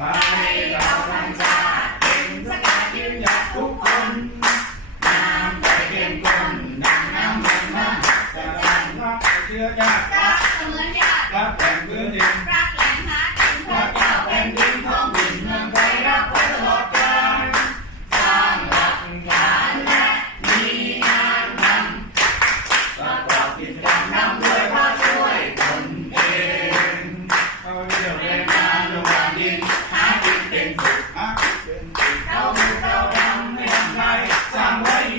มาให้เราทั้งชาติสกาดยืนยัดทุกคนน้ำใจเข้มข้นหนังนำมันมากสลันรัเชื้อชาติรักเหมือนญาติกแผ่นพื้นดิน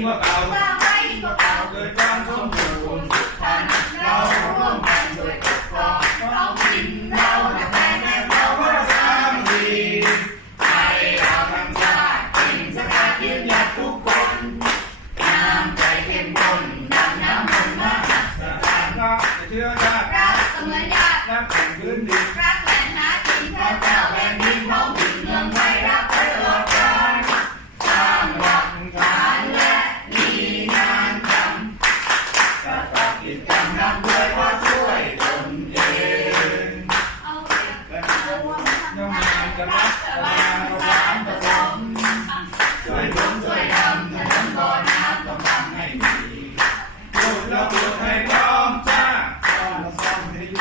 ่าเก่าสร้างไว้ยิ่งกว่าเก่าเกิดความสมบูรณ์สุขสันเราร่วมกันช่วยปกครองท้องถิ่นเราจะแปลงให้เราว่าสามดีไทยเราทั้งชาติเป็นสถารยืนหยัดทุกคนน้ำใจเข้มข้นนำน้ำมันมาหักสถานรักเชื่อชาติรักเสมือนญาติรักแผ่นพื้นดินรักแผ่นนาดินพระเจ้า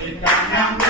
Amen.